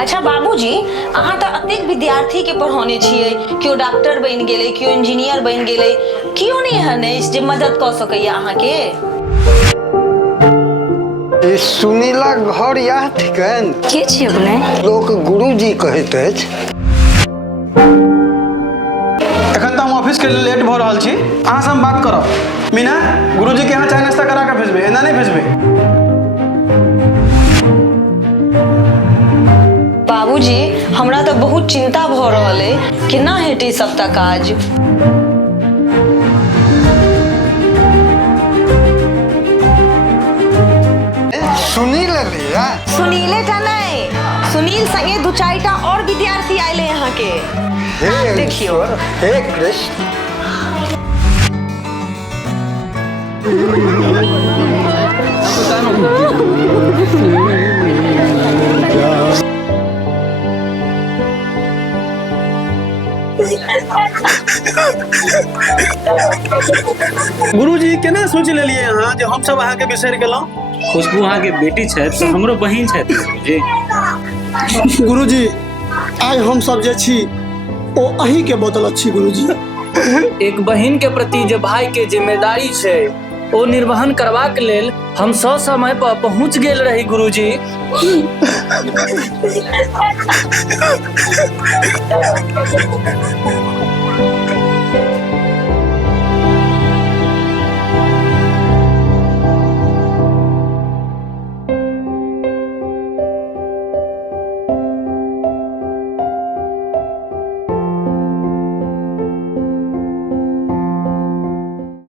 अच्छा बाबूजी, अहाँ तो अतेक विद्यार्थी के पढ़ाने छियै, क्यों डॉक्टर बन गेले, क्यों इंजीनियर बन गेले, क्यों नहीं है ने जे मदद कर सकैया अहाँ के? ई सुनीला घर याह थिकन के छी अपने? लोक गुरुजी कहैत अछि। एखन तो हम ऑफिस के लिए लेट भ रहल छी, अहाँ से हम बात करब। मीना, गुरुजी के यहाँ चाय नाश्ता करा के भेजबे, एना नहीं भेजबे। बाबूजी, हमरा तो बहुत चिंता भ रहल है कि ना हेटी सब तक काज। सुनील लिया सुनीले टा नहीं, सुनील संगे दू चारिटा और विद्यार्थी आइले यहाँ के। हे देखियो, हे कृष्ण। गुरुजी केना सोच लेलिए यहाँ जे हम सब अहाँ के बिसर गेलौं? खुशबू अहाँ के बेटी छै तो हमरो बहिन छै जी। गुरुजी, आइ हम सब जे छी ओ अहीं के बदौलत छी गुरुजी। एक बहिन के प्रति जे भाई के जिम्मेदारी छै ओ निर्वहन करबाक लेल हम समय पर पहुंच गेल रही गुरुजी।